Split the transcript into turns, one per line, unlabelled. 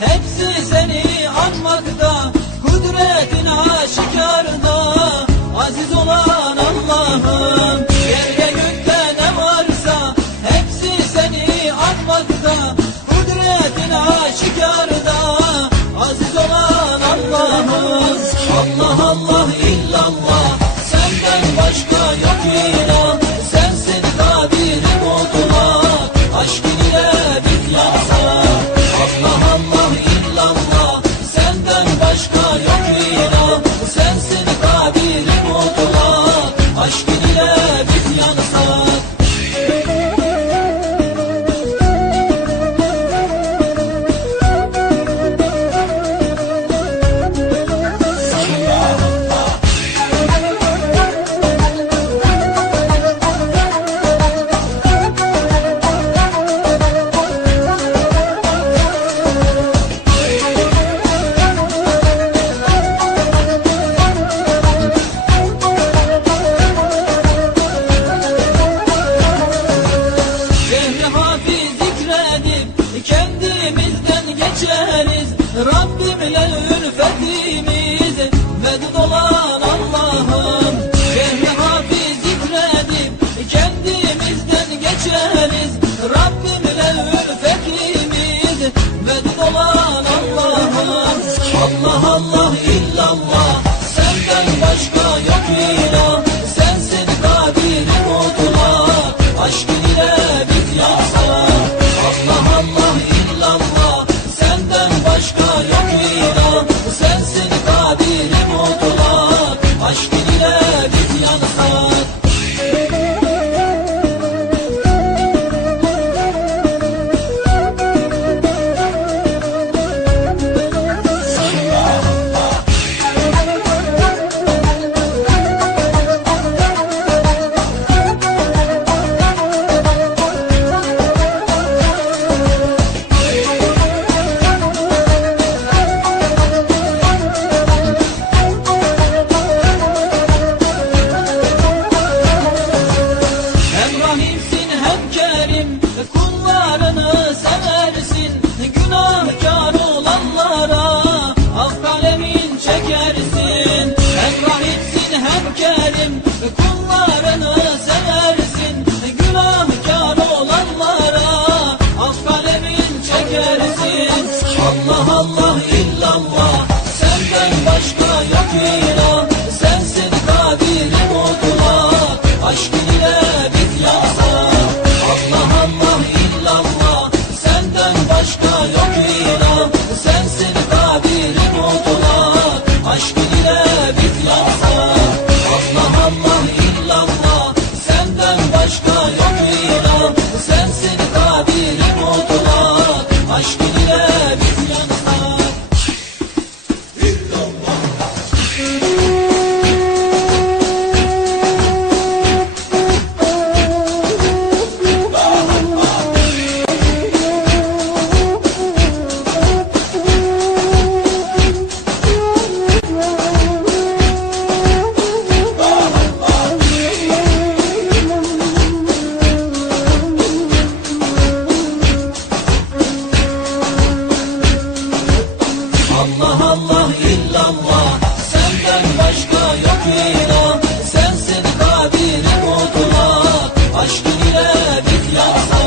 Hepsi biz yansak deniz Rabbimle ülfetimiz. Medud olan Allah'ım. Şehri hafiz zikredip Kendimizden geçeriz. Rabbimle ülfetimiz. Medud olan Allah'ım. Allah Allah illallah. Senden başka başka yok. inan Selamet ya